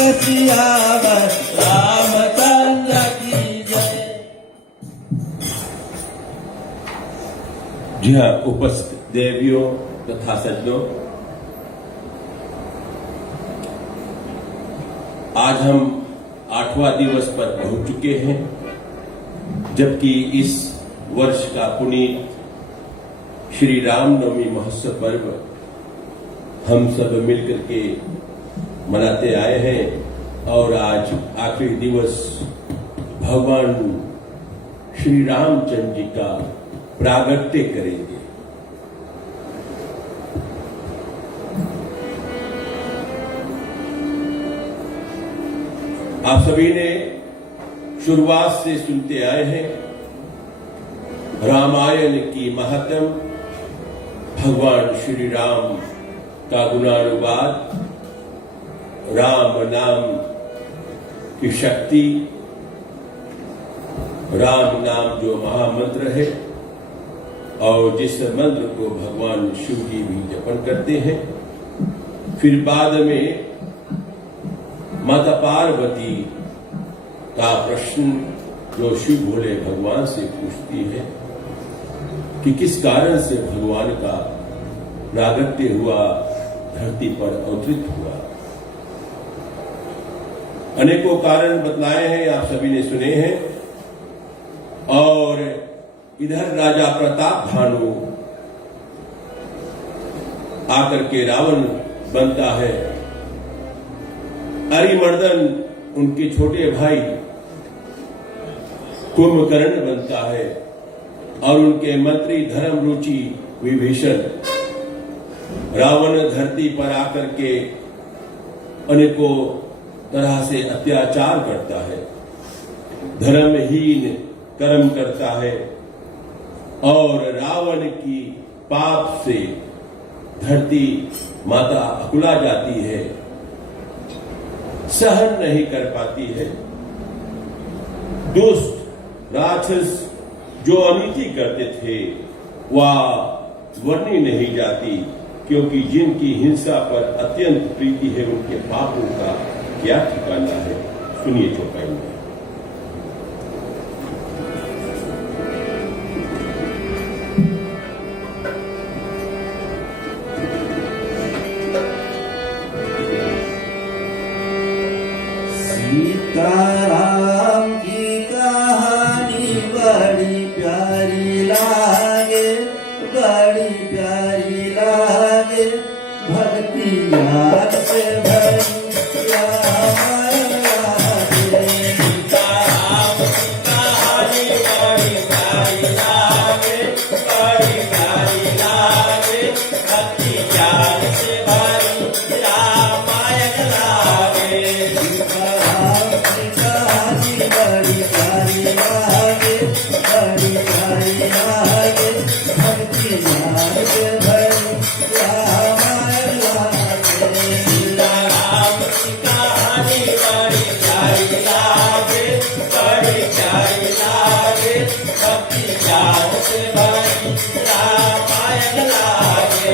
सियावर रामचंद्र की जय। जी हाँ, उपस्थित देवियों तथा सज्जनों, आज हम 8वां दिवस पर पहुंच चुके हैं, जबकि इस वर्ष का पुनीत श्री रामनवमी महोत्सव पर्व हम सब मिलकर के मनाते आए हैं और आज आखिरी दिवस भगवान श्री रामचंद्र जी का प्रागट्य करेंगे। आप सभी ने शुरुआत से सुनते आए हैं रामायण की महत्व, भगवान श्री राम का गुणानुवाद, राम नाम की शक्ति, राम नाम जो महामंत्र है और जिस मंत्र को भगवान शिव जी भी जपन करते हैं। फिर बाद में माता पार्वती का प्रश्न जो शिव भोले भगवान से पूछती है कि किस कारण से भगवान का प्रागट्य हुआ, धरती पर अवतरित हुआ। अनेकों कारण बतलाए हैं, आप सभी ने सुने हैं। और इधर राजा प्रताप भानु आकर के रावण बनता है, अरिमर्दन उनके छोटे भाई कुंभकर्ण बनता है और उनके मंत्री धर्म रुचि विभीषण रावण धरती पर आकर के अनेकों तरह से अत्याचार करता है, धर्महीन कर्म करता है और रावण की पाप से धरती माता अकुला जाती है, सहन नहीं कर पाती है। दुष्ट राक्षस जो अनीति करते थे वह वर्णी नहीं जाती, क्योंकि जिनकी हिंसा पर अत्यंत प्रीति है उनके पापों का क्या ठिकाना है। सुनिए चौपाई में। सीताराम की कहानी बड़ी प्यारी लागे, बड़ी प्यारी लागे, भक्ति याद से भरी रामायण लागे। सीताराम की कहानी बड़ी प्यारी लागे, बड़ी प्यारी लागे, भक्ति याद से भरी रामायण लागे। सीताराम की कहानी बड़ी प्यारी लागे, बड़ी प्यारी लागे, भक्ति याद से भरी रामायण लागे। सीताराम की कहानी बड़ी प्यारी लागे, बड़ी प्यारी लागे, भक्ति याद से भरी रामायण लागे।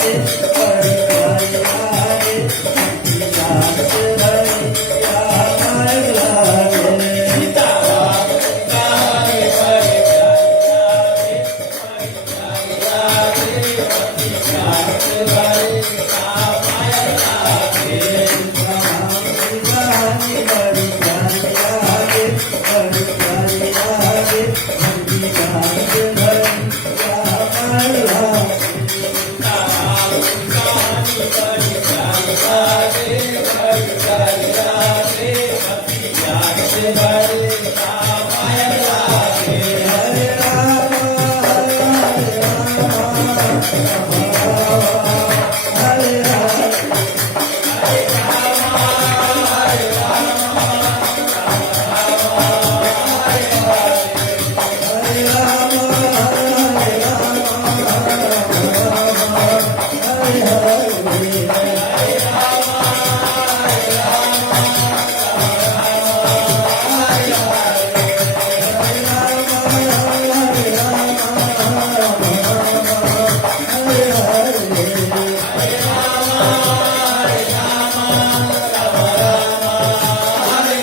लागे बड़ी प्यारी लागे भक्ति ज्ञान से भरी प्यार लागे सीताराम की कहानी बड़ी प्यारी लागे भक्ति ज्ञान से भरी प्यार लागे राम की कहानी बड़ी प्यारी लागे बड़ी प्यारी लागे भक्ति ज्ञान से भरी प्यार लागे राम की कहानी बड़ी प्यारी लागे बड़ी प्यारी लागे भक्ति ज्ञान से भरी प्यार लागे हरे राम हरे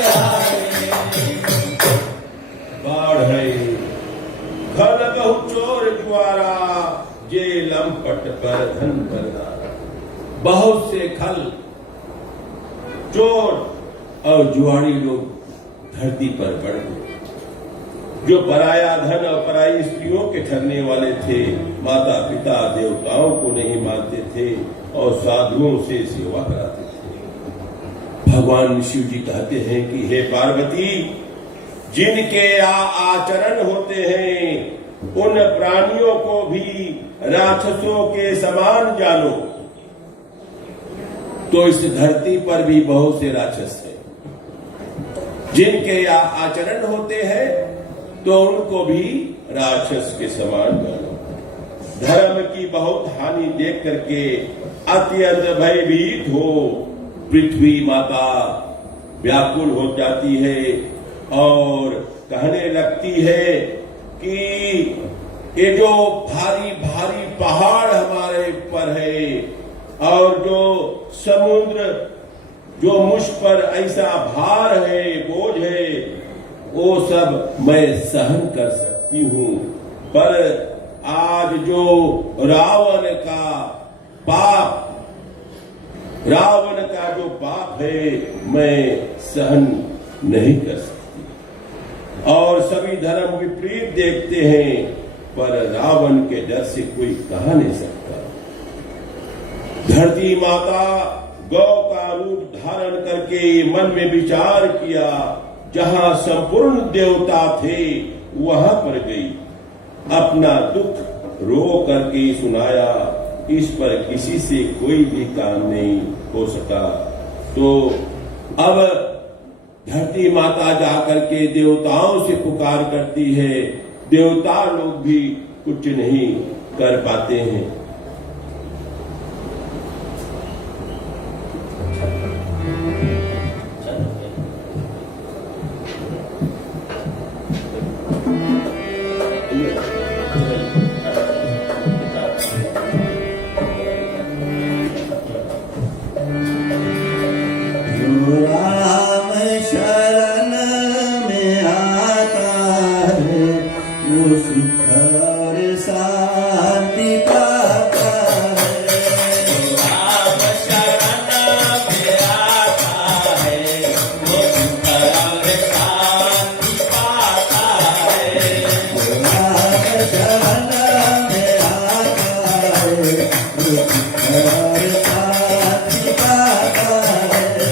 राम बाढ़ है घन बहु चोर ज्वारा जे लंपट पर धन बरदारा। बहुत से खल चोर और जुआड़ी लोग धरती पर बढ़ गए, जो पराया धन और पराई स्त्रियों के ठगने वाले थे, माता पिता देवताओं को नहीं मानते थे और साधुओं से सेवा कराते थे। भगवान शिव जी कहते हैं कि हे पार्वती, जिनके आचरण होते हैं उन प्राणियों को भी राक्षसों के समान जानो। तो इस धरती पर भी बहुत से राक्षस हैं, जिनके आचरण होते हैं तो उनको भी राक्षस के समान जानो। धर्म की बहुत हानि देख करके अत्यंत भयभीत हो पृथ्वी माता व्याकुल हो जाती है और कहने लगती है कि ये जो भारी भारी पहाड़ हमारे ऊपर है और जो समुद्र जो मुझ पर ऐसा भार है, बोझ है, वो सब मैं सहन कर सकती हूँ, पर आज जो रावण का जो पाप है मैं सहन नहीं कर सकती। और सभी धर्म विपरीत देखते हैं, पर रावण के डर से कोई कहा नहीं सकता। धरती माता गौ का रूप धारण करके मन में विचार किया, जहां संपूर्ण देवता थे वहां पर गई, अपना दुख रो करके सुनाया। इस पर किसी से कोई भी काम नहीं हो सका। तो अब धरती माता जाकर के देवताओं से पुकार करती है, देवता लोग भी कुछ नहीं कर पाते हैं। राम शरण में आता है वो सुख और शांति पाता है। राम शरण में आता है वो सुख और शांति पाता है। राम शरण में आता है वो सुख और शांति पाता है।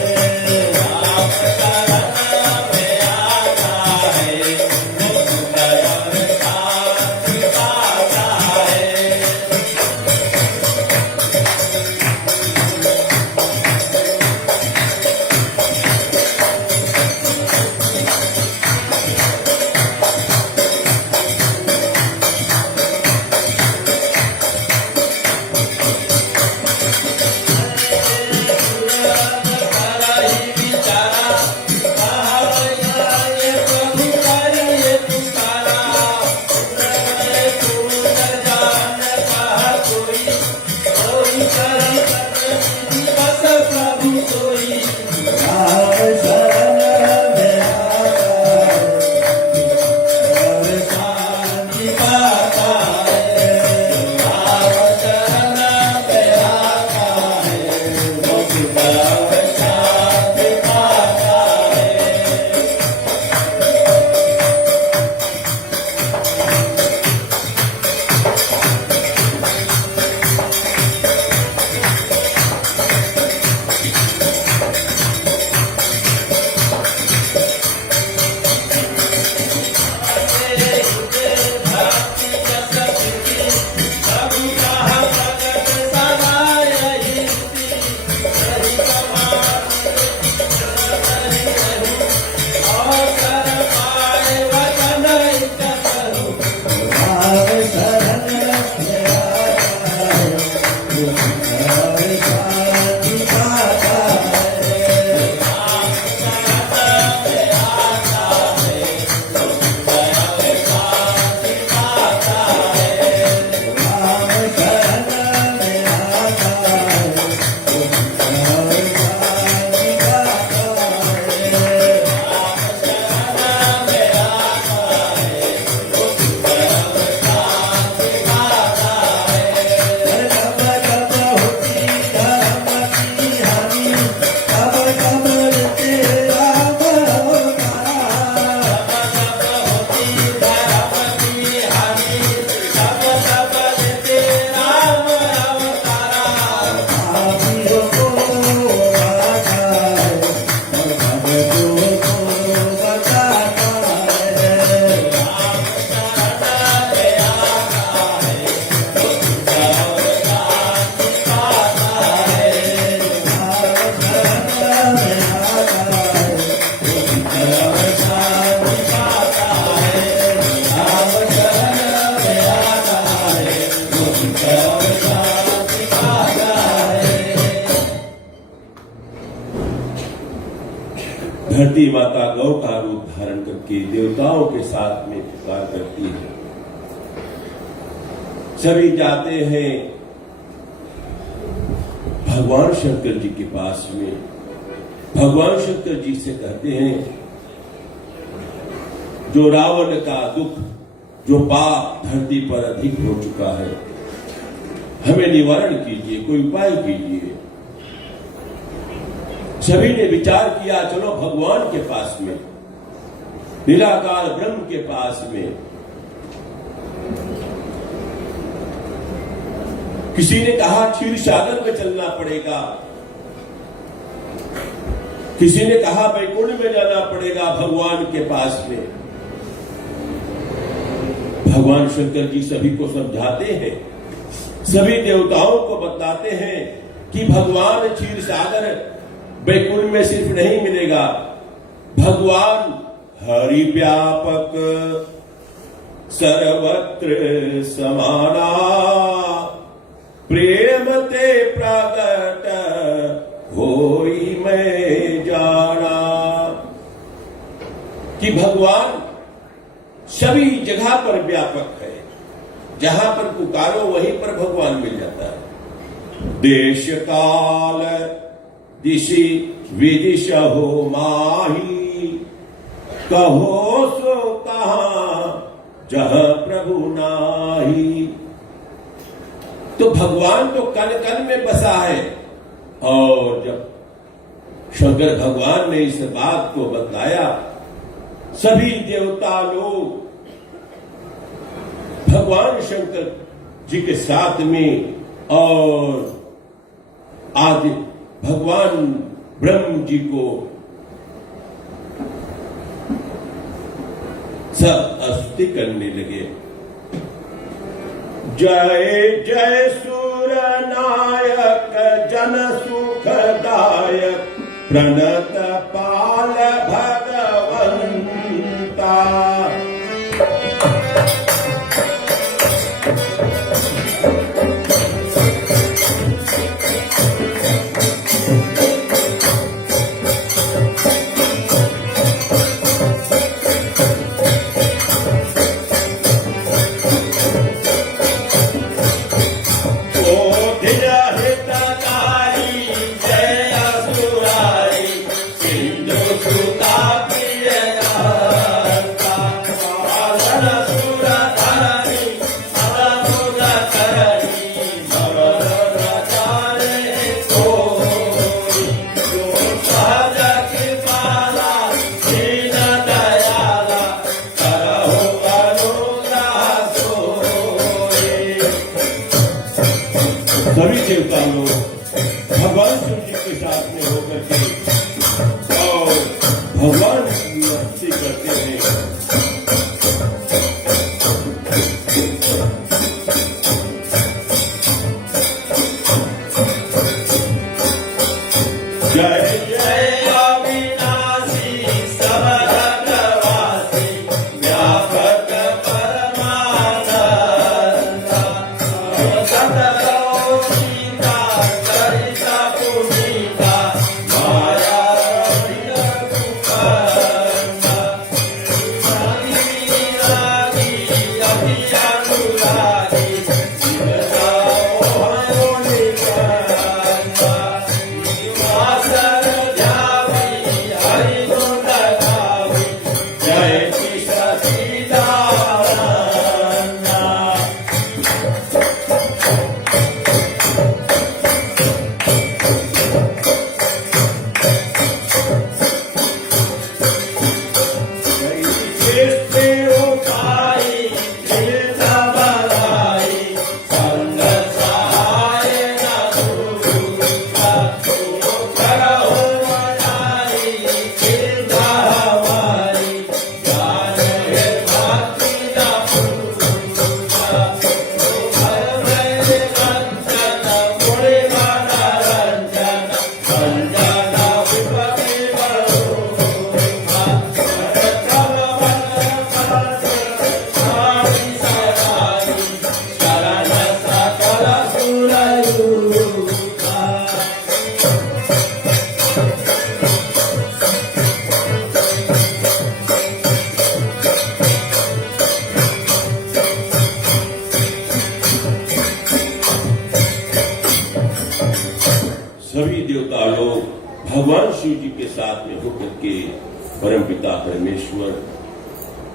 धरती माता गौ का रूप धारण करके देवताओं के साथ में पुकार करती है। सभी जाते हैं भगवान शंकर जी के पास में। भगवान शंकर जी से कहते हैं, जो रावण का दुख, जो पाप धरती पर अधिक हो चुका है, हमें निवारण कीजिए, कोई उपाय कीजिए। सभी ने विचार किया, चलो भगवान के पास में, निराकार ब्रह्म के पास में। किसी ने कहा क्षीर सागर में चलना पड़ेगा, किसी ने कहा वैकुंठ में जाना पड़ेगा भगवान के पास में। भगवान शंकर जी सभी को समझाते हैं, सभी देवताओं को बताते हैं कि भगवान क्षीर सागर वैकुंठ में सिर्फ नहीं मिलेगा, भगवान हरि व्यापक सर्वत्र समाना, प्रेम ते प्रगट होई मैं जाना। कि भगवान सभी जगह पर व्यापक है, जहां पर पुकारो वहीं पर भगवान मिल जाता है। देश काल दिशि विदिश हो माही, कहो सो कहां जहां प्रभु नाही। तो भगवान तो कण कण में बसा है। और जब शंकर भगवान ने इस बात को बताया, सभी देवता लोग भगवान शंकर जी के साथ में, और आज भगवान ब्रह्म जी को सब स्तुति करने लगे। जय जय सूर नायक जन सुखदायक, प्रणत पाल भगवंता। सभी देवता लोग भगवान शिव जी के साथ में होकर के और भगवान की भक्ति करते हैं। जय जय अविनाशी सब जगवासी, व्यापक परमानंद, सतगौरी सुखा सभी देवता लोग भगवान शिव जी के साथ में होकर के परमपिता परमेश्वर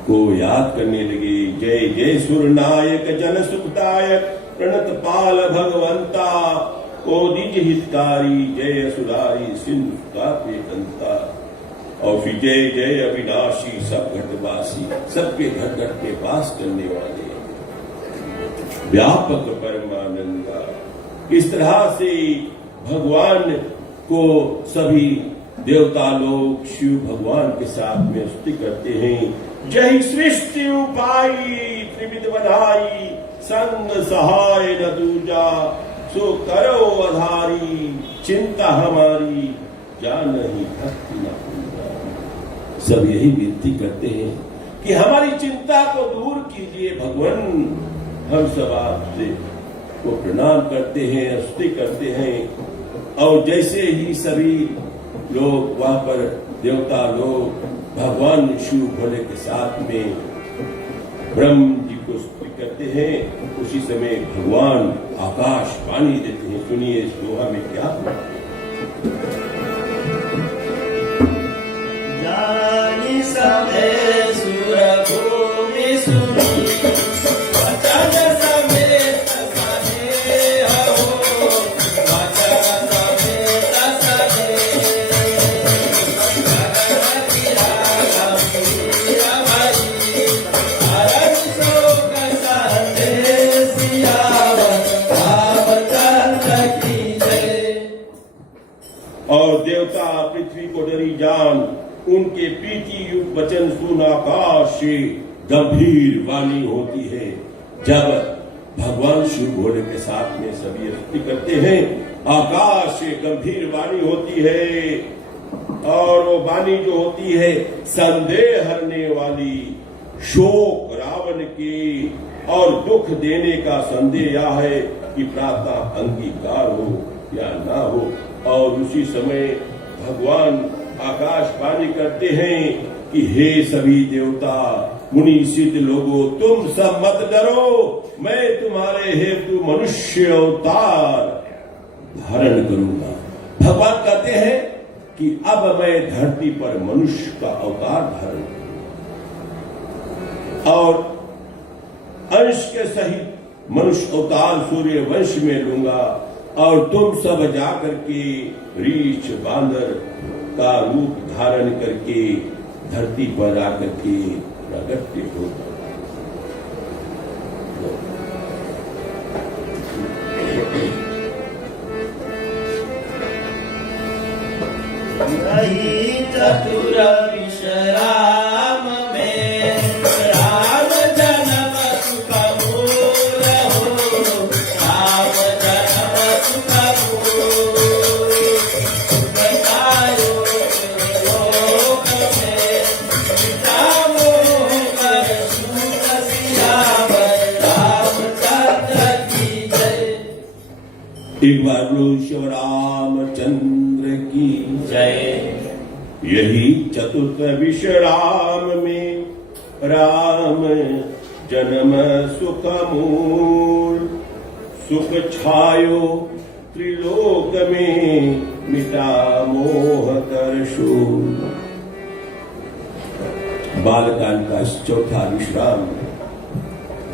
को याद करने लगे। जय जय सुरनायक जन सुखदायक प्रणत पाल भगवंता ओ निज हितकारी जय असुरारी सिंधु का पेटंता। और फिर जय जय अविनाशी सब घटवासी सबके घर घर के पास करने वाले व्यापक परमानंदा। इस तरह से भगवान को सभी देवता लोग शिव भगवान के साथ में स्तुति करते हैं। जय सृष्टि उपाई त्रिविध बधाई संग सहाय न दूजा सो करो अधारी चिंता हमारी जान ही भक्ति न पूजा। सब यही विनती करते हैं कि हमारी चिंता को दूर कीजिए भगवान। हम सब आपसे को प्रणाम करते हैं स्तुति करते हैं। और जैसे ही सभी लोग वहां पर देवता लोग भगवान शिव भोले के साथ में ब्रह्म जी को स्तुति करते हैं उसी समय भगवान आकाश वाणी देते हैं। सुनिए इस दोहा में क्या जानी समय सुर भूमि सुनी वचन समेत सने हो वचन समेत सने गगन भई हरण शोक सहते सियावत रामचंद्र की जय। और देवता पृथ्वी को डरी जान उनके प्रीति युक्त वचन सुन आकाश से गंभीर वाणी होती है। जब भगवान शिव भोले के साथ में सभी स्तुति करते हैं आकाश से गंभीर वाणी होती है। और वो वाणी जो होती है संदेह हरने वाली शोक रावण की और दुख देने का संदेह यह है कि प्रातः अंगीकार हो या ना हो। और उसी समय भगवान आकाशवाणी करते हैं कि हे सभी देवता मुनि सिद्ध लोगों तुम सब मत डरो मैं तुम्हारे हेतु मनुष्य अवतार धारण करूंगा। भगवान कहते हैं कि अब मैं धरती पर मनुष्य का अवतार धारण करूंगा और अंश के सहित मनुष्य अवतार सूर्य वंश में लूंगा। और तुम सब जाकर के रीछ बांदर का रूप धारण करके धरती पर आकर के प्रगट्य होगा। नहीं चतुर विश्राम में राम जन्म सुख मूल हो राम जन्म सुख मूल बतायो लोक में रामो कर सुत सियावर रामचंद्र की जय। एक बार बोलो शिव रामचंद्र की जय। यही चतुर्थ विश्राम में राम जन्म सुख मूल सुख छायो त्रिलोक में मिटा मोह कर शूल। बालकाल का चौथा विश्राम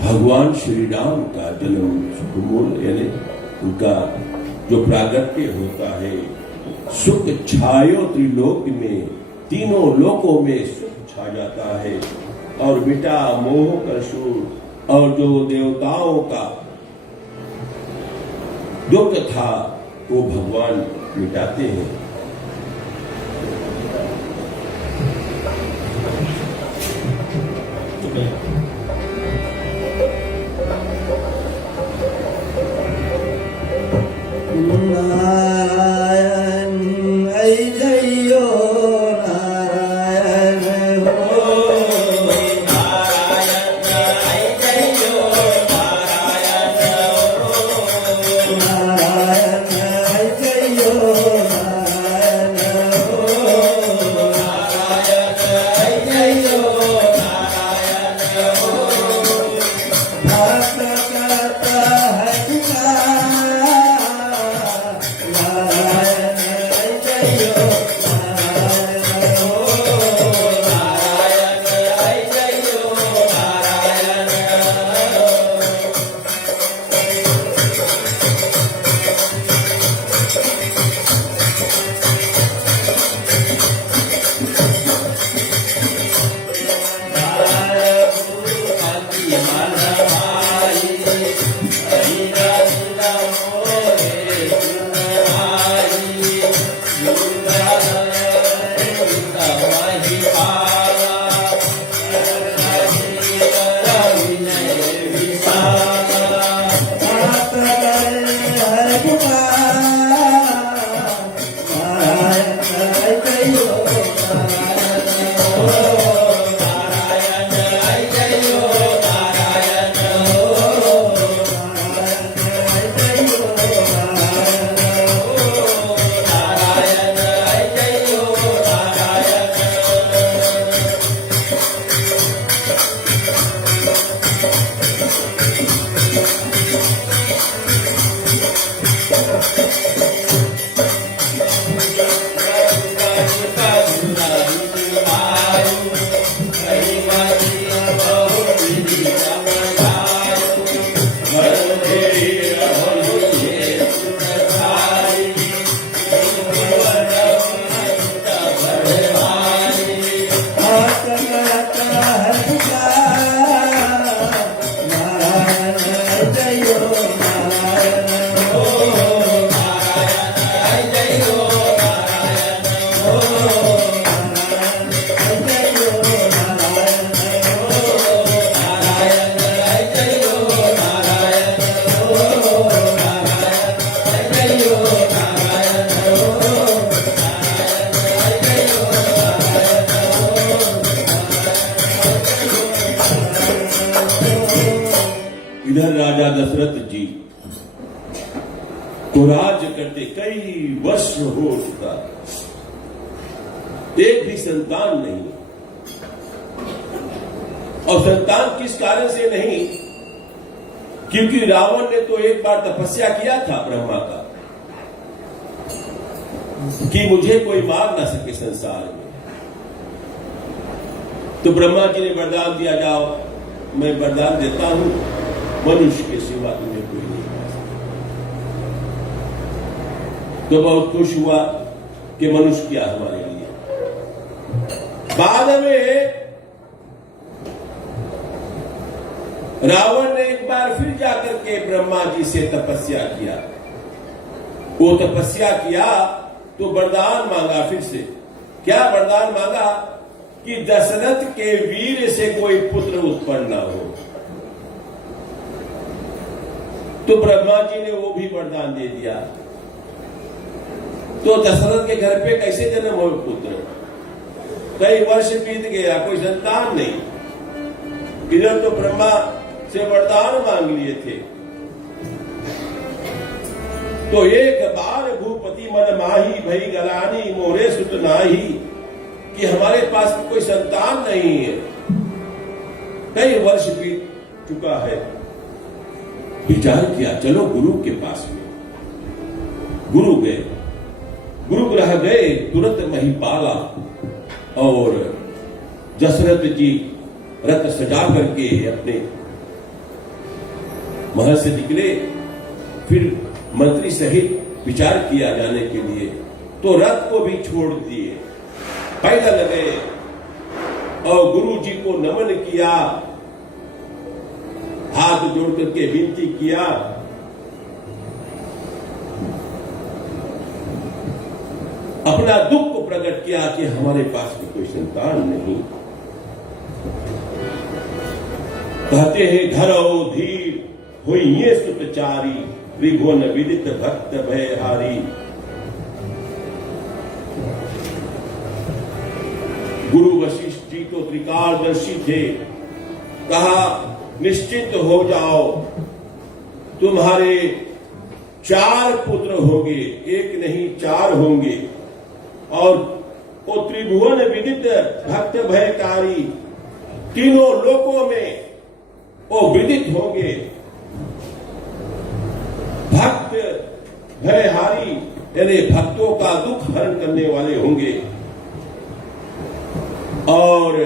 भगवान श्री राम का जन्म सुख मूल यानी उनका जो प्रागट्य होता है सुख छायो त्रिलोक में तीनों लोकों में सुख छा जाता है और मिटा मोह का शूल। और जो देवताओं का दुख था वो भगवान मिटाते हैं। नारायण ऐ जयो नारायण हो नारायण ऐ जयो नारायण हो नारायण इधर राजा दशरथ जी को राज्य करते कई वर्ष हो चुका, एक भी संतान नहीं। और संतान किस कारण से नहीं? क्योंकि रावण ने तो एक बार तपस्या किया था ब्रह्मा का कि मुझे कोई मार ना सके संसार में। तो ब्रह्मा जी ने वरदान दिया, जाओ मैं वरदान देता हूं, मनुष्य के सिवा तुम्हें कोई नहीं मार सकता। तो बहुत खुश हुआ कि मनुष्य क्या हमारे लिए। बाद में रावण ने एक बार फिर जाकर के ब्रह्मा जी से तपस्या किया। वो तपस्या किया तो वरदान मांगा फिर से। क्या वरदान मांगा? कि दशरथ के वीर से कोई पुत्र उत्पन्न ना हो। तो ब्रह्मा जी ने वो भी वरदान दे दिया। तो दशरथ के घर पे कैसे जन्म हो पुत्र? कई वर्ष बीत गया, कोई संतान नहीं। इधर तो ब्रह्मा से वरदान मांग लिए थे। तो एक बार भूपति मन माही भई गलानी मोरे सुत नाही, कि हमारे पास कोई संतान नहीं है। कई वर्ष बीत चुका है। विचार किया, चलो गुरु के पास में। गुरु गए, गुरु ग्रह गए, तुरंत महिपाला और दशरथ जी रथ सजा करके अपने महल से निकले। फिर मंत्री सहित विचार किया जाने के लिए, तो रथ को भी छोड़ दिए, पैदल गए और गुरु जी को नमन किया, हाथ जोड़ करके विनती किया। अपना दुख को प्रकट किया कि हमारे पास भी कोई संतान नहीं। कहते हैं धरो धीर हुई ये सुतचारी, त्रिभुवन विदित भक्त भयहारी। गुरु वशिष्ठ जी तो त्रिकालदर्शी थे। कहा निश्चिंत हो जाओ, तुम्हारे 4 पुत्र होंगे, एक नहीं 4 होंगे, और वो त्रिभुवन विदित भक्त भयकारी, तीनों लोकों में वो विदित होंगे, भक्त भयहारी यानी भक्तों का दुख हरण करने वाले होंगे। और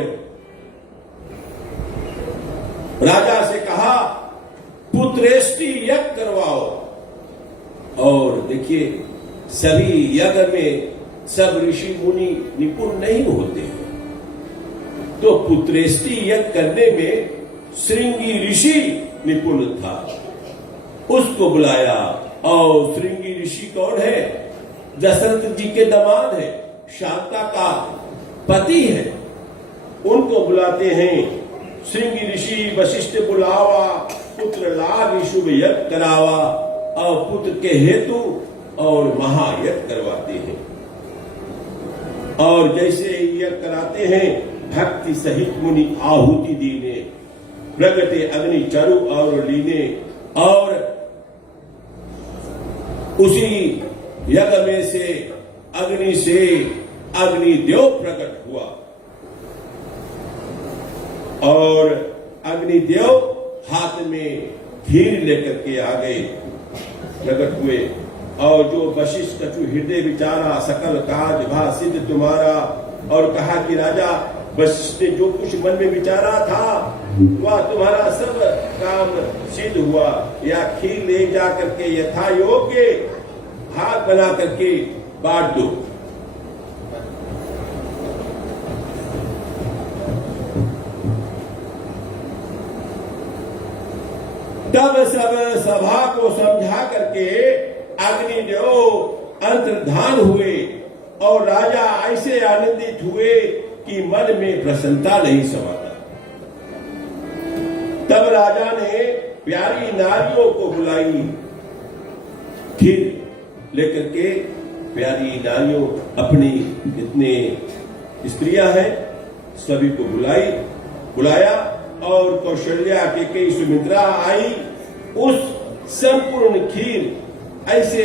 राजा से कहा पुत्रेष्टि यज्ञ करवाओ। और देखिए सभी यज्ञ में सब ऋषि मुनि निपुण नहीं होते हैं, तो पुत्रेष्टि यज्ञ करने में श्रृंगी ऋषि निपुण था, उसको बुलाया। और श्रृंगी ऋषि कौन है? दशरथ जी के दामाद है, शांता का पति है, उनको बुलाते हैं। श्रृंगी ऋषि वशिष्ठ बुलावा, पुत्र लाग शुभ यज्ञ करावा, और पुत्र के हेतु और महायज्ञ करवाते हैं। और जैसे यज्ञ कराते हैं, भक्ति सहित मुनि आहुति दीने, प्रगटे अग्नि चरु और लीने। और उसी यज्ञ में से अग्निदेव प्रकट हुआ, और अग्निदेव हाथ में खीर लेकर के आ गए, प्रकट हुए। और जो वशिष्ठ कछु हृदय विचारा, सकल काज भा सिद्ध तुम्हारा। और कहा कि राजा, वशिष्ठ ने जो कुछ मन में विचारा था वह तुम्हारा सब काम सिद्ध हुआ। या खीर ले जा करके यथा योग्य भाग बना करके बांट दो। तब सब सभा को समझा करके अग्निदेव अंतर्धान हुए, और राजा ऐसे आनंदित हुए कि मन में प्रसन्नता नहीं समाता। तब राजा ने प्यारी नारियों को बुलाई, खीर लेकर के प्यारी नारियों, अपनी जितने स्त्रियां हैं सभी को बुलाया। और कौशल्या के कई सुमित्रा आई। उस संपूर्ण खीर ऐसे,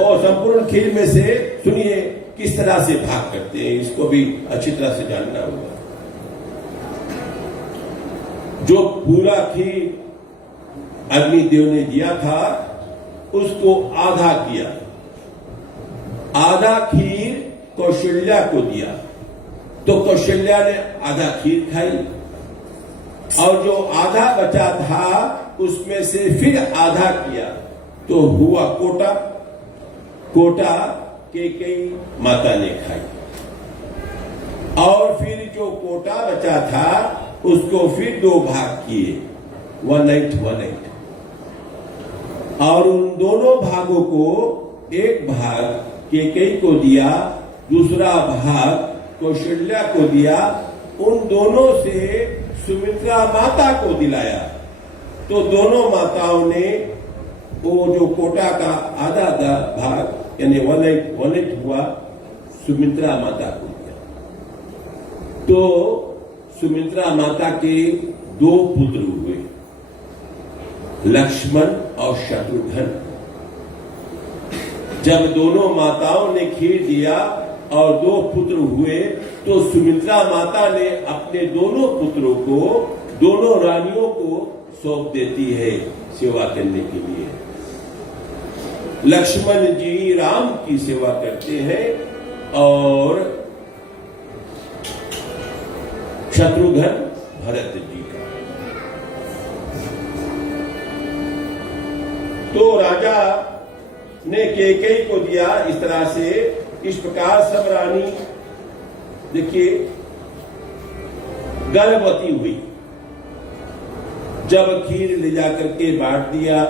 और संपूर्ण खीर में से सुनिए किस तरह से भाग करते हैं, इसको भी अच्छी तरह से जानना होगा। जो पूरा खीर अग्निदेव ने दिया था उसको आधा किया, आधा खीर कौशल्या को दिया, तो कौशल्या ने आधा खीर खाई, और जो आधा बचा था उसमें से फिर आधा किया, तो हुआ कोटा कई माता ने खाई। और फिर जो कोटा बचा था उसको फिर 2 भाग किए, 1/8। और उन दोनों भागों को एक भाग कई को दिया, दूसरा भाग कौशल्या को दिया। उन दोनों से सुमित्रा माता को दिलाया, तो दोनों माताओं ने वो जो कोटा का आधा भाग यानी 1/8 हुआ, सुमित्रा माता को दिया। तो सुमित्रा माता के 2 पुत्र हुए, लक्ष्मण और शत्रुघ्न। जब दोनों माताओं ने खीर दिया और 2 पुत्र हुए, तो सुमित्रा माता ने अपने दोनों पुत्रों को, दोनों रानियों को सौंप देती है सेवा करने के लिए। लक्ष्मण जी राम की सेवा करते हैं और शत्रुघ्न भरत जी का। तो राजा ने कैकेयी को दिया इस तरह से। इस प्रकार सब रानी देखिए गर्भवती हुई। जब खीर ले जाकर के बांट दिया,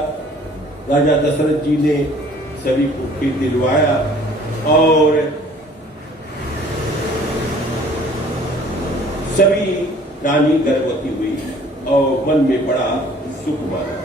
राजा दशरथ जी ने सभी को खीर दिलवाया, और सभी रानी गर्भवती हुई और मन में बड़ा सुख माना।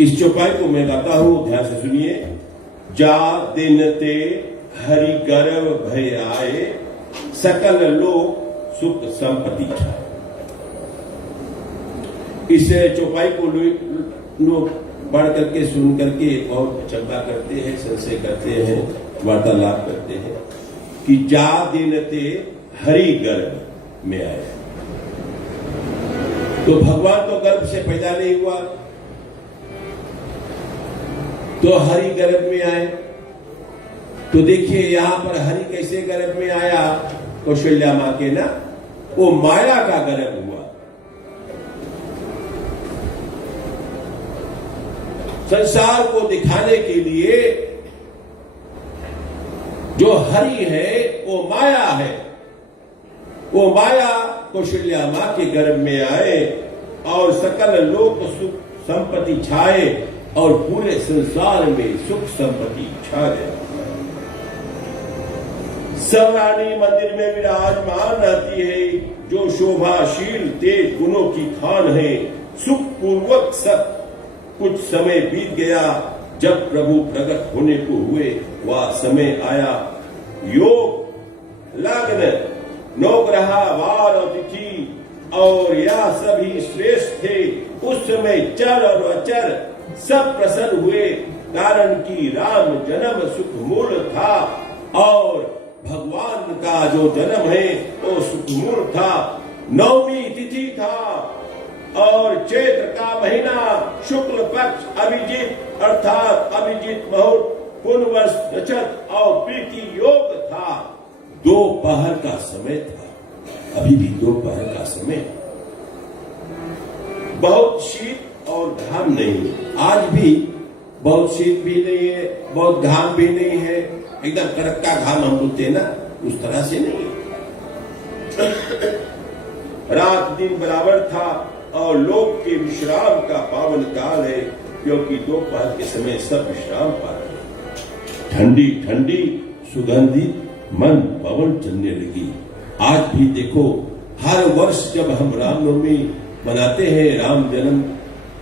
इस चौपाई को मैं गाता हूं, ध्यान से सुनिए। जा दिन ते हरि गर्भ भय आए, सकल लोक सुख संपत्ति छाए। इस चौपाई को लोग पढ़ करके सुन करके बहुत चंदा करते हैं, संशय करते हैं, वार्तालाप करते हैं कि जा दिन ते हरि गर्भ में आए। तो भगवान तो गर्भ से पैदा नहीं हुआ, तो हरि गर्भ में आए। तो देखिए यहां पर हरि कैसे गर्भ में आया, कौशल्या मां के ना, वो माया का गर्भ हुआ। संसार को दिखाने के लिए जो हरि है वो माया है। वो माया कौशल्या मां के गर्भ में आए और सकल लोक सुख संपत्ति छाए और पूरे संसार में सुख संपत्ति छा गया। सब रानी मंदिर में विराजमान रहती है, जो शोभाशील तेज गुणों की खान है। सुख पूर्वक सब कुछ समय बीत गया, जब प्रभु प्रकट होने को हुए वह समय आया। योग लग्न नौग्रह वार और तिथि और यह सभी श्रेष्ठ थे। उस समय चर और अचर सब प्रसन्न हुए, कारण कि राम जन्म सुख मूल था और भगवान का जो जन्म है वो सुख मूल था। नवमी तिथि था और चैत्र का महीना शुक्ल पक्ष अभिजीत अर्थात अभिजीत मुहूर्त पुनर्वस नक्षत्र और प्रीति योग था। दोपहर का समय था, अभी भी दोपहर का समय। बहुत शीत और घाम नहीं, आज भी बहुत शीत भी नहीं है, बहुत घाम भी नहीं है। एकदम कड़का घाम हम बोलते हैं ना, उस तरह से नहीं। रात दिन बराबर था और लोग के विश्राम का पावन काल है, क्योंकि दोपहर के समय सब विश्राम पाते। ठंडी ठंडी सुगंधित मन पवन चलने लगी। आज भी देखो, हर वर्ष जब हम रामनवमी मनाते हैं, राम जन्म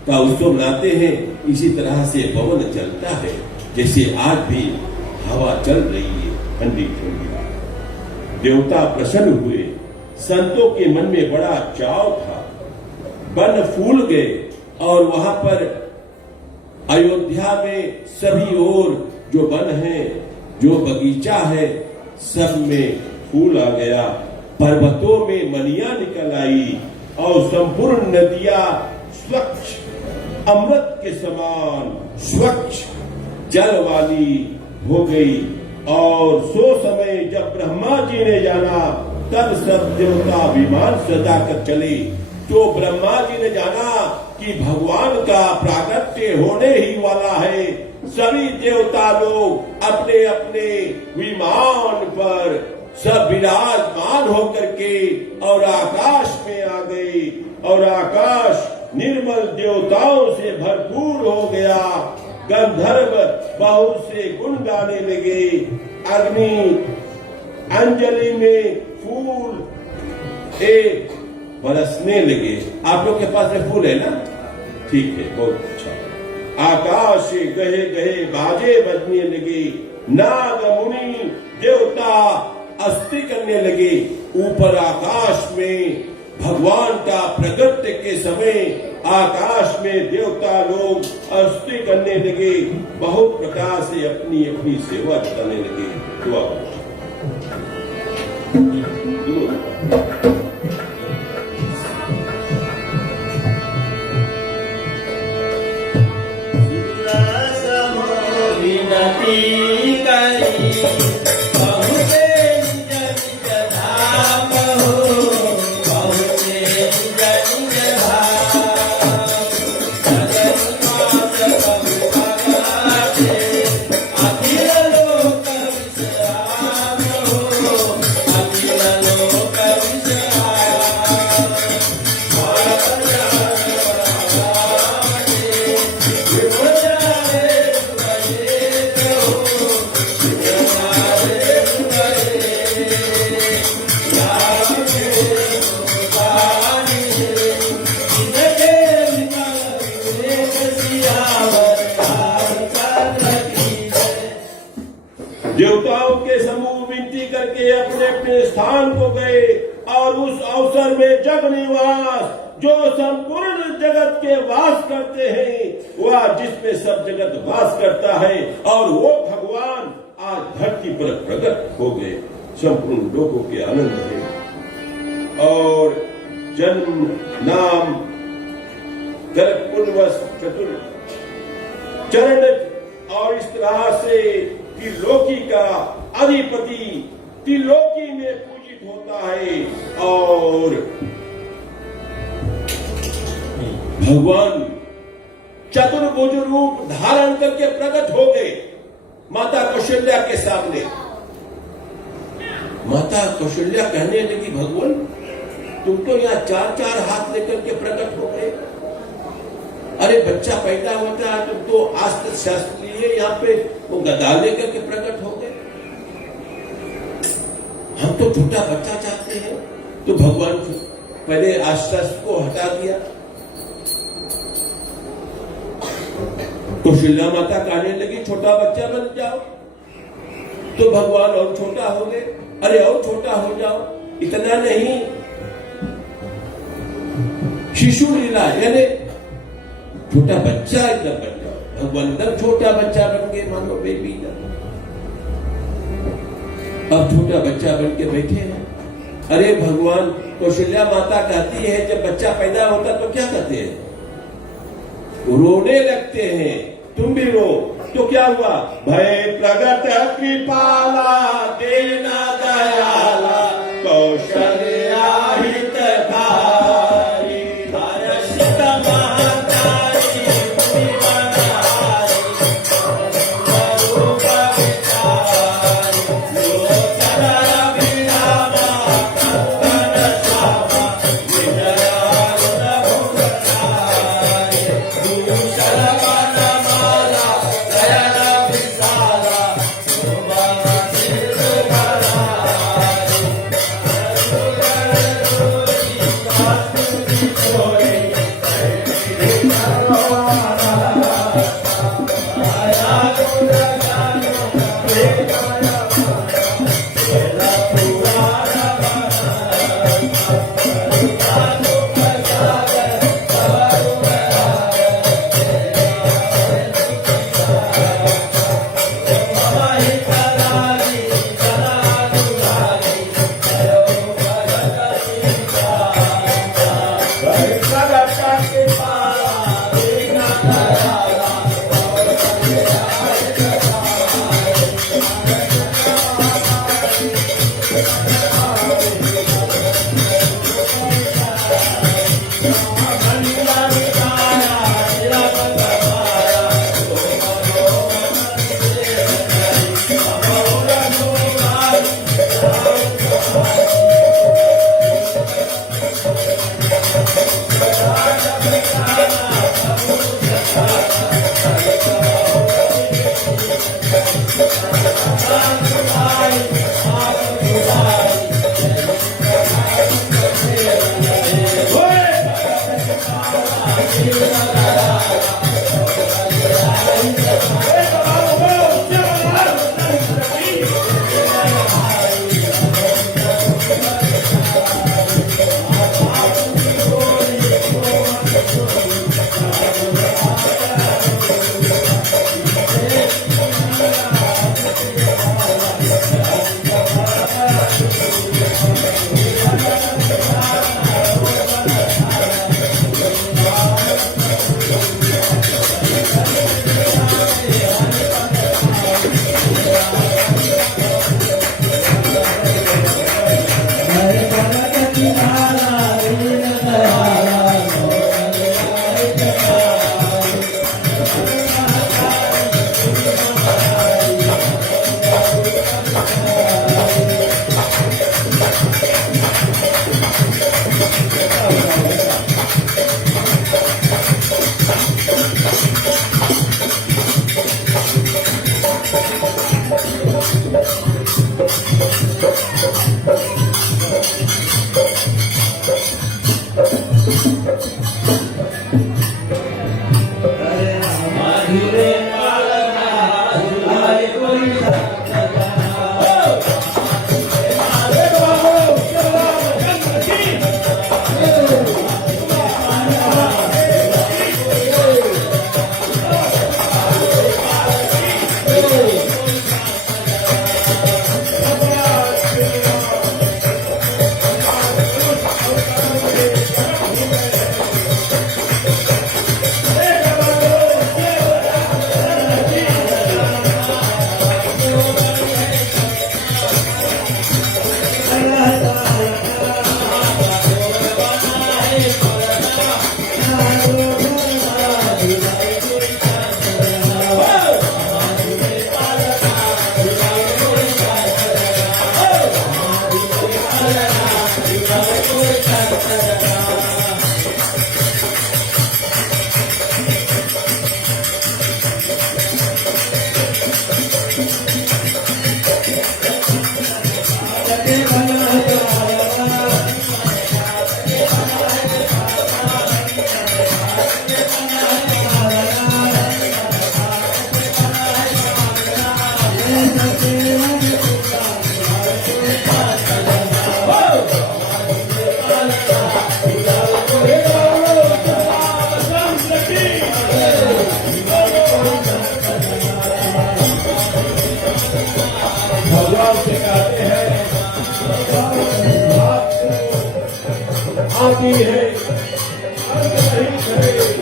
का उत्सव मनाते हैं, इसी तरह से पवन चलता है, जैसे आज भी हवा चल रही है ठंडी ठंडी। देवता प्रसन्न हुए, संतों के मन में बड़ा चाव था। वन फूल गए और वहां पर अयोध्या में सभी ओर जो वन है, जो बगीचा है, सब में फूल आ गया। पर्वतों में मनिया निकल आई और संपूर्ण नदियां स्वच्छ अमृत के समान स्वच्छ जल वाली हो गई। और सो समय जब ब्रह्मा जी ने जाना, तब सब देवता विमान सजा कर चले। तो ब्रह्मा जी ने जाना कि भगवान का प्राकट्य होने ही वाला है। सभी देवता लोग अपने अपने विमान पर सब विराजमान होकर के और आकाश में आ गए और आकाश निर्मल देवताओं से भरपूर हो गया। गंधर्व बहुत से गुण गाने लगे। अग्नि अंजलि में फूल एक बरसने लगे। आप लोग के पास में फूल है ना? ठीक है, बहुत अच्छा। आकाश से गहे गहे बाजे बजने लगे। नाग मुनि देवता अस्थि करने लगे। ऊपर आकाश में भगवान का प्रगट्य के समय आकाश में देवता लोग अस्थि करने लगे। बहुत प्रकार से अपनी अपनी सेवा करने लगे। दुआ Oh स्थान को गए और उस अवसर में जग निवास जो संपूर्ण जगत के वास करते हैं, वह जिसमें सब जगत वास करता है, और वो भगवान आज धरती पर प्रकट हो गए, संपूर्ण लोगों के आनंद है। और जन्म नाम गर्भ पूर्वस चतुर चरण, और इस तरह से त्रिलोकी का अधिपति त्रिलोकी में पूजित होता है। और भगवान चतुर्भुज रूप धारण करके प्रकट हो गए माता कौशल्या के सामने। माता कौशल्या कहने लगी, भगवान तुम तो यहाँ 4-4 हाथ लेकर के प्रकट हो गए। अरे बच्चा पैदा होता है, तुम तो अस्त्र शस्त्र लिए यहाँ पे वो गदा लेकर के प्रकट हो गए। हम तो छोटा बच्चा चाहते हैं। तो भगवान पहले अस्त्र को हटा दिया। कौशल्या माता कहने लगी, छोटा बच्चा बन जाओ। तो भगवान और छोटा हो गए। अरे और छोटा हो जाओ। इतना नहीं, शिशु लीला यानी छोटा बच्चा एकदम बन जाओ। भगवान एकदम छोटा बच्चा बन गए, मानो बेबी। अब छोटा बच्चा बन के बैठे हैं। अरे भगवान, कौशल्या माता कहती है जब बच्चा पैदा होता तो क्या करते हैं? रोने लगते हैं। तुम भी रो। तो क्या हुआ? भय प्रगट कृपाला देना दयाला कौशल्या हितकारी हर्षित महतारी भगवान से कहते हैं आती है अंत नहीं करे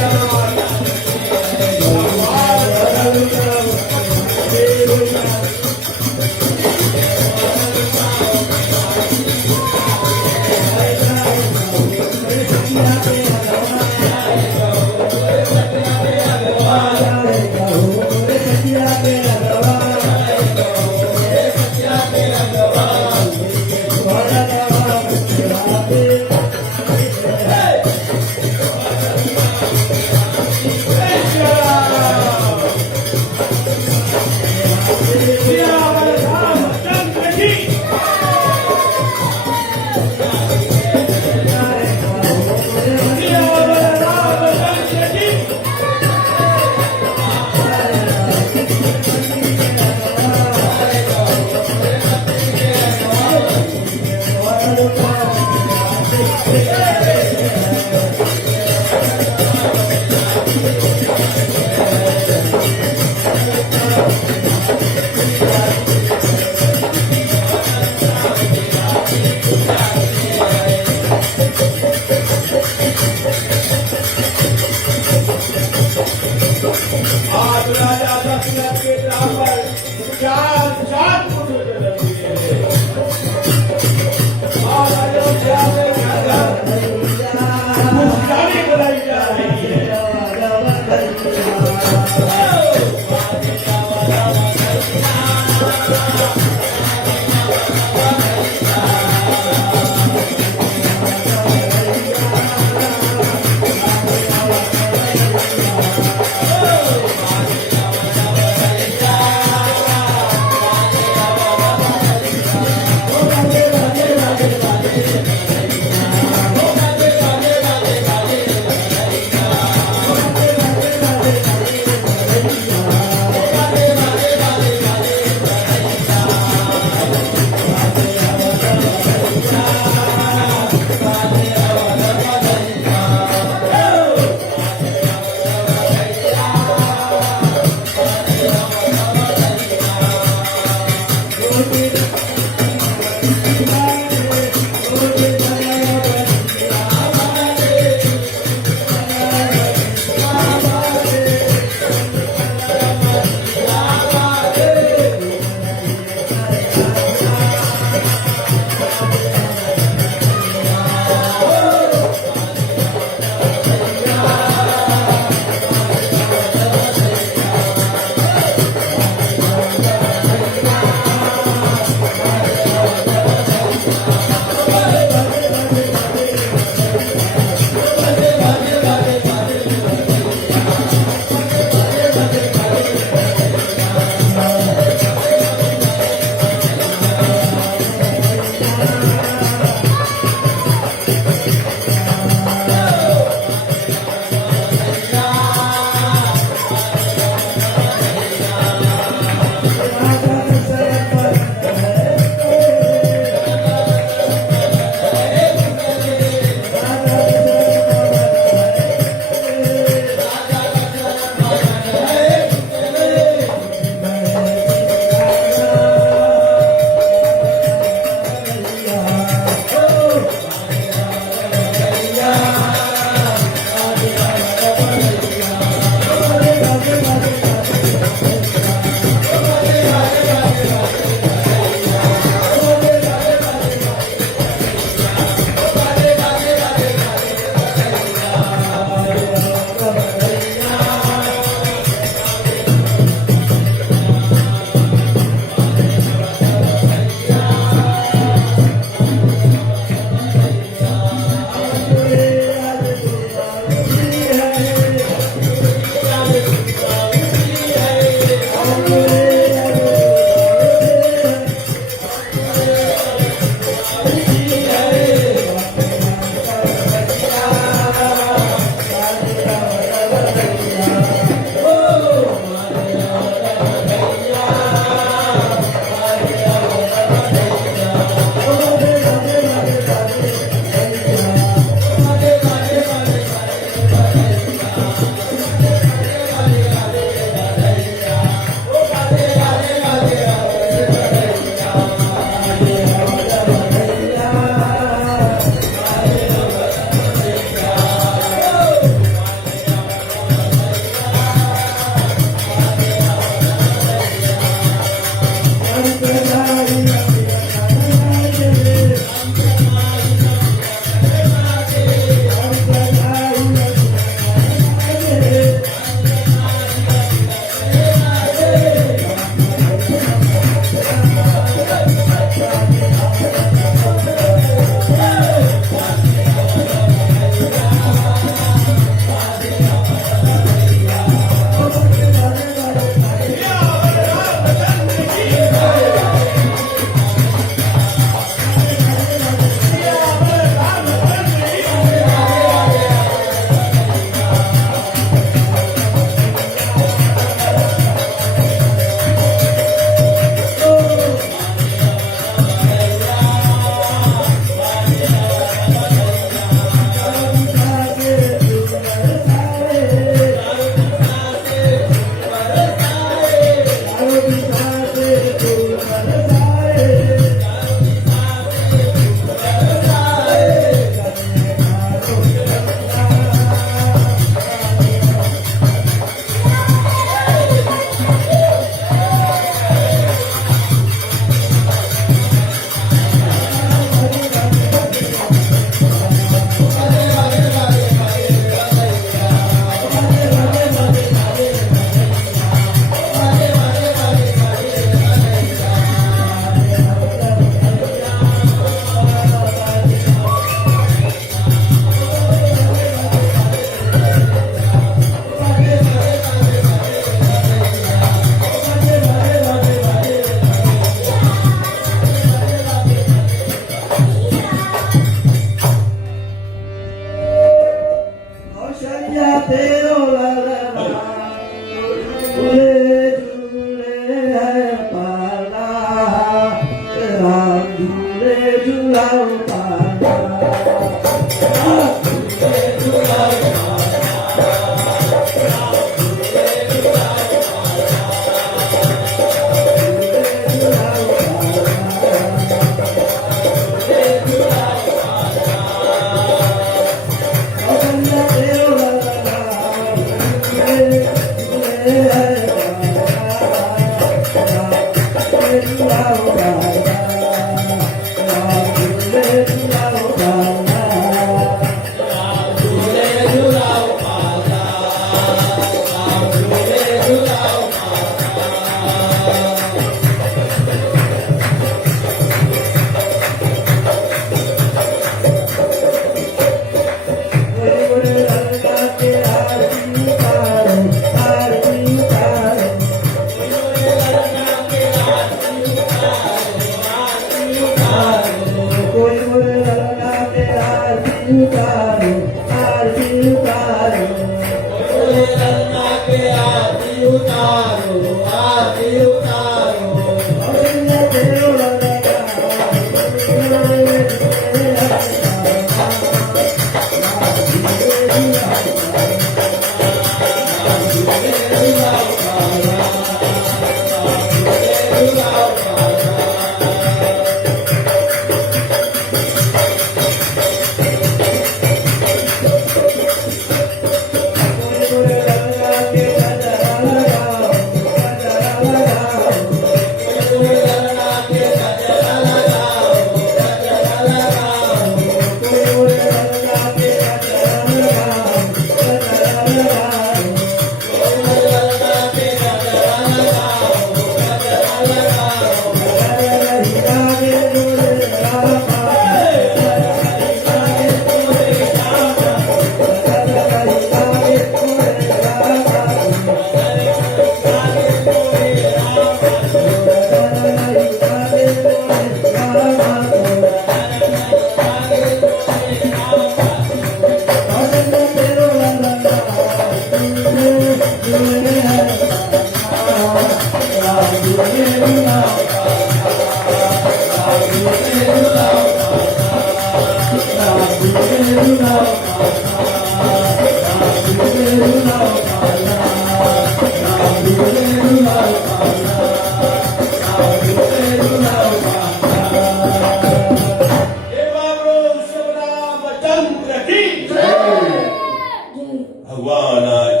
भगवान आज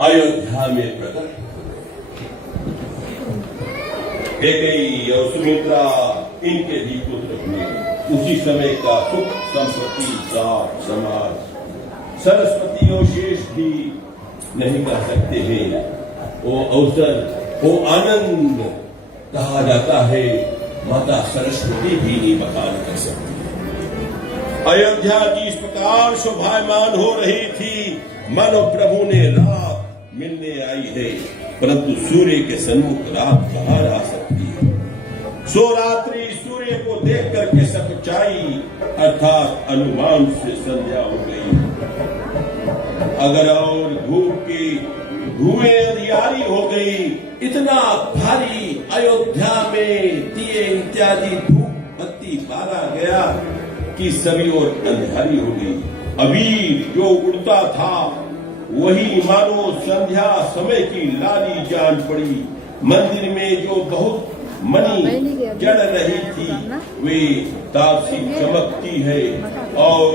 अयोध्या में प्रकट कैकेयी और सुमित्रा इनके भी पुत्र हुए। उसी समय का सुख संपत्ति जात समाज सरस्वती और शेष भी नहीं कर सकते हैं। वो अवसर वो आनंद कहा जाता है, माता सरस्वती भी नहीं बखान कर सकती। अयोध्या जिस प्रकार शोभायमान हो रही थी, मानो प्रभु ने रात मिलने आई है, परंतु सूर्य के सन्मुख रात कहाँ रह सकती है। सो रात्रि सूर्य को देख करके सकुचाई अर्थात अनुमान से संध्या हो गई। अगर और धूप की धुएं अंधियारी हो गई, इतना भारी अयोध्या में दिए इत्यादि धूप बत्ती बारा गया कि सभी ओर अंधारी हो गई। अभी जो उड़ता था वही मानो संध्या समय की लाली जान पड़ी। मंदिर में जो बहुत मणि जल रही थी वे तापसी चमकती है, और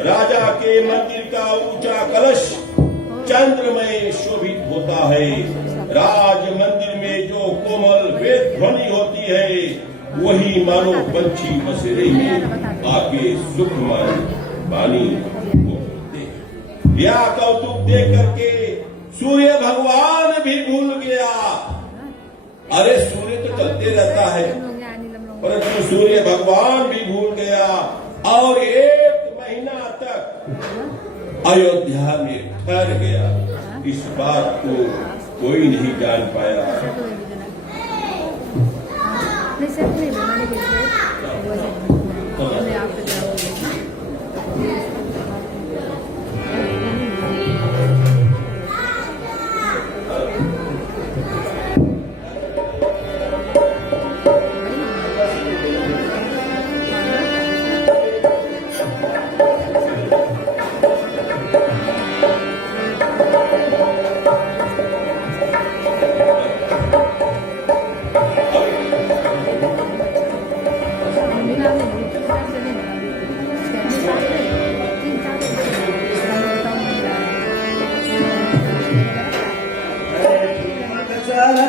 राजा के मंदिर का ऊंचा कलश चंद्रमय शोभित होता है। राज मंदिर में जो कोमल वेद ध्वनि होती है वही मानो पंछी बसेरे में आके सुखमय वाणी बोलते। यह कौतुक देख करके सूर्य भगवान भी भूल गया। अरे सूर्य तो चलते रहता है, परंतु सूर्य भगवान भी भूल गया और 1 महीना तक अयोध्या में ठहर गया। इस बात को कोई नहीं जान पाया।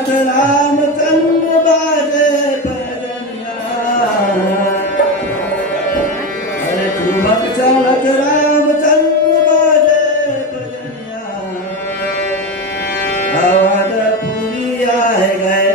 चालत रामचंद्र बाजे बजनिया अरे ठुमक चालत रामचंद्र बाजे बजनिया आवाज पूरी आए गए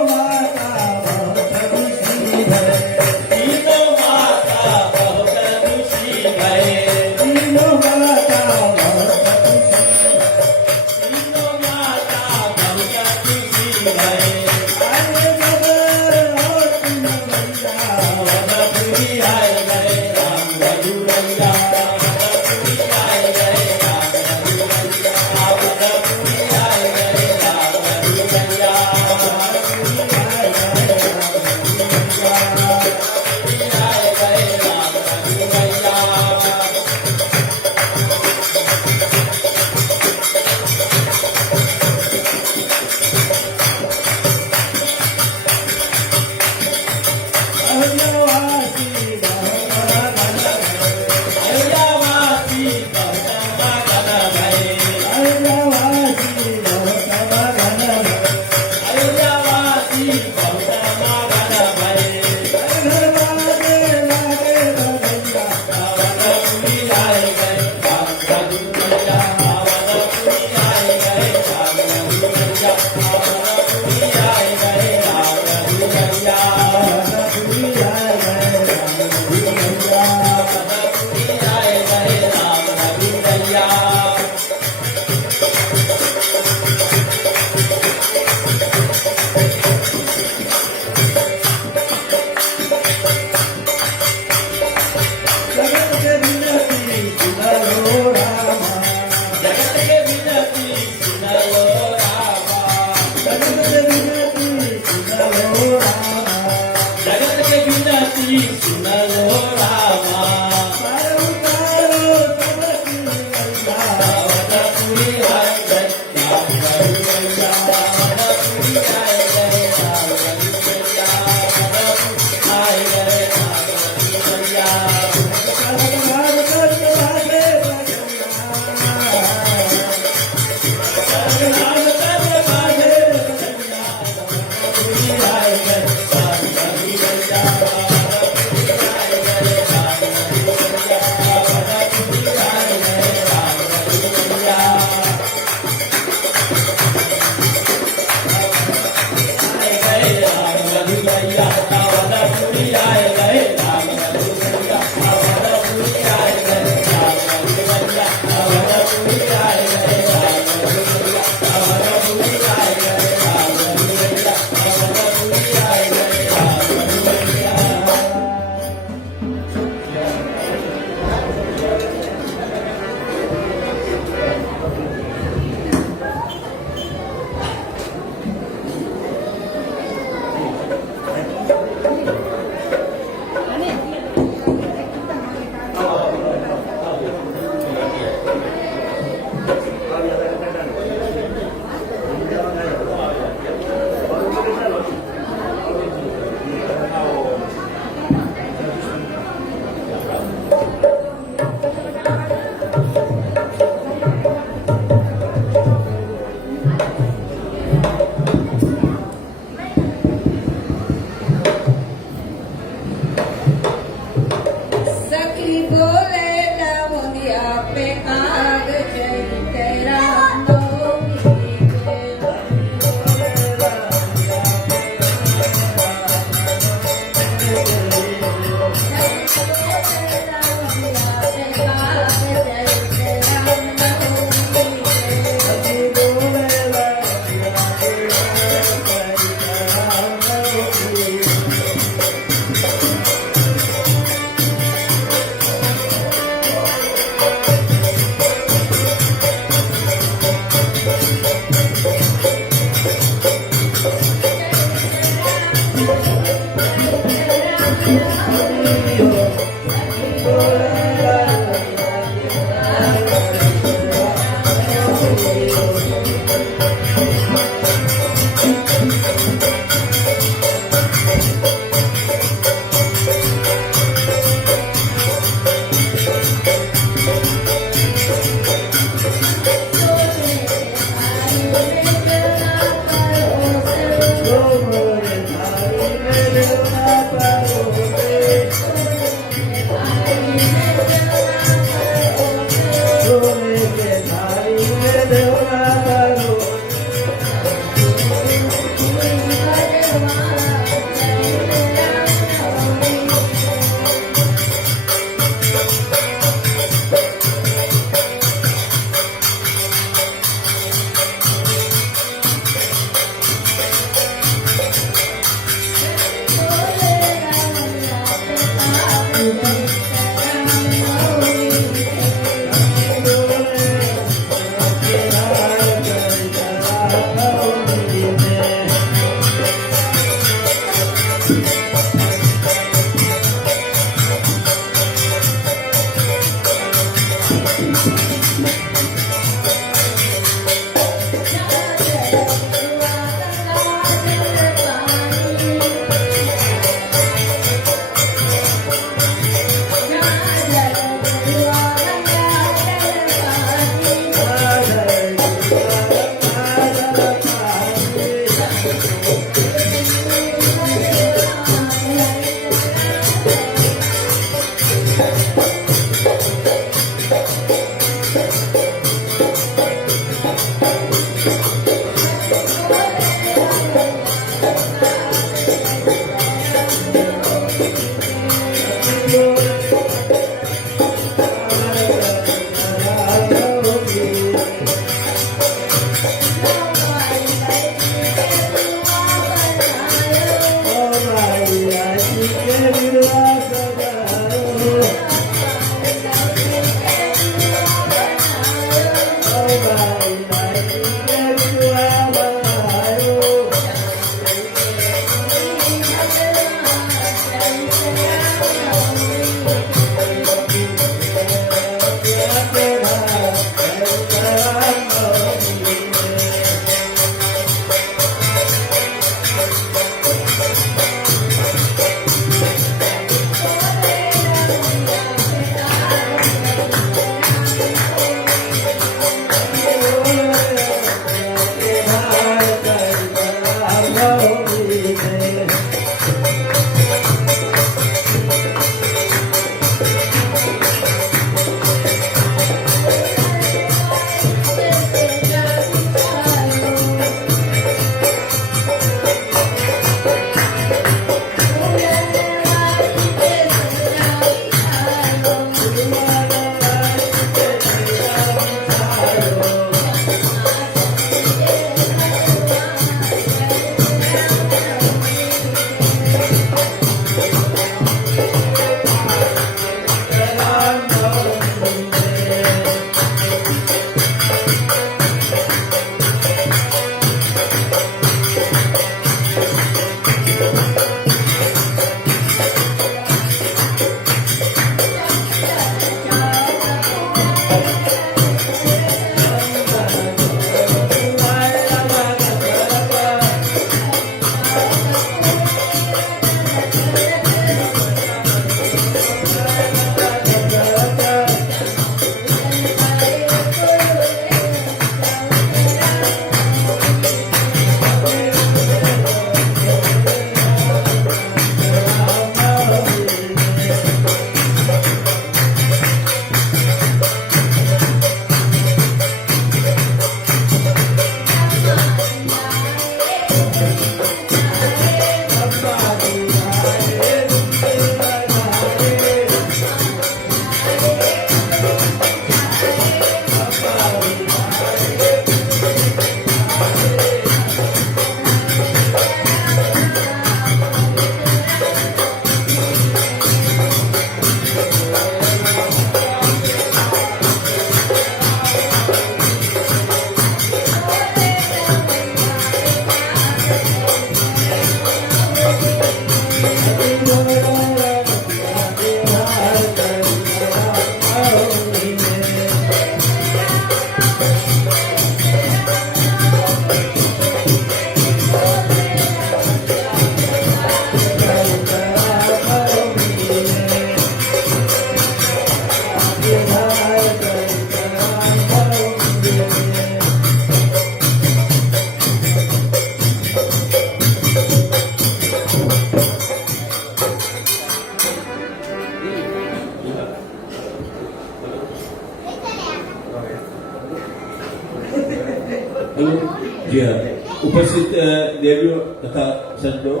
उपस्थित देवियों तथा सज्जनों,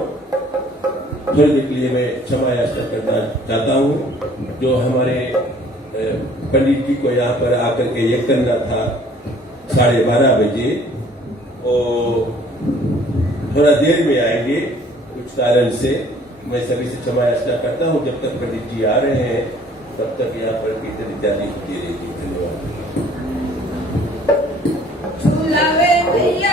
थोड़ी देर के लिए मैं क्षमा याचना करना चाहता हूँ। जो हमारे पंडित जी को यहाँ पर आकर के ये करना था 12:30 बजे, और थोड़ा देर में आएंगे कुछ कारण से। मैं सभी से क्षमा याचना करता हूँ। जब तक पंडित जी आ रहे हैं तब तक यहाँ पर कीर्तन इत्यादि होती रहेगी। धन्यवाद। झूलावे भैया